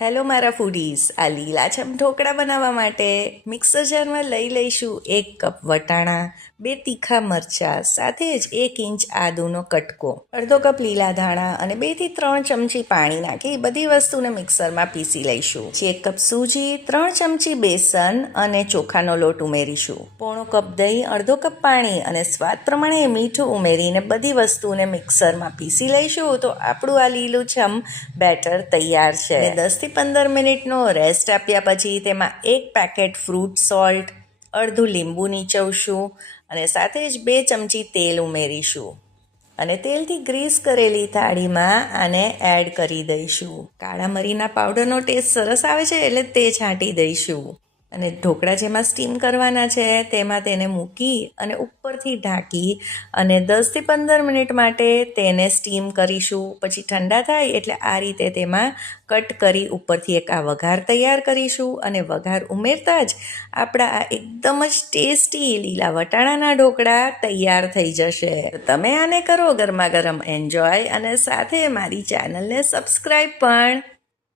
Hello મારા foodies, આ લીલાછમ ઢોકળા બનાવવા માટે મિક્સર જારમાં લઈ લઈશું 1 કપ વટાણા, 2 તીખા મરચાં, સાથે જ 1 ઇંચ આદુનો કટકો, અડધો કપ લીલા ધાણા અને 2 થી 3 ચમચી પાણી નાખી બધી વસ્તુને મિક્સરમાં પીસી લઈશું. 1 કપ સૂજી, 3 ચમચી બેસન અને ચોખાનો લોટ ઉમેરીશું. પોણો કપ દહીં, અડધો કપ પાણી અને સ્વાદ પ્રમાણે મીઠું ઉમેરીને બધી વસ્તુને મિક્સરમાં પીસી લઈશું. તો આપણું આ લીલુંછમ બેટર તૈયાર છે. 10 થી 15 મિનિટનો રેસ્ટ આપ્યા પછી તેમાં 1 પેકેટ ફ્રૂટ સોલ્ટ, અડધું લીંબુ નીચવશું અને સાથે જ 2 ચમચી તેલ ઉમેરીશું અને તેલથી ગ્રીસ કરેલી થાળીમાં આને એડ કરી દઈશું. કાળા મરીના પાવડરનો ટેસ્ટ સરસ આવે છે એટલે તે છાંટી દઈશું અને ઢોકળા જેમાં સ્ટીમ કરવાના છે તેમાં તેને મૂકી અને ઉપરથી ઢાંકી અને 10 થી 15 મિનિટ માટે તેને સ્ટીમ કરીશું. પછી ઠંડા થાય એટલે આ રીતે તેમાં કટ કરી ઉપરથી એક આ વઘાર તૈયાર કરીશું અને વઘાર ઉમેરતા જ આપણા આ એકદમ જ ટેસ્ટી લીલા વટાણાના ઢોકળા તૈયાર થઈ જશે. તમે આને કરો ગરમા ગરમ એન્જોય અને સાથે મારી ચેનલને સબસ્ક્રાઈબ પણ.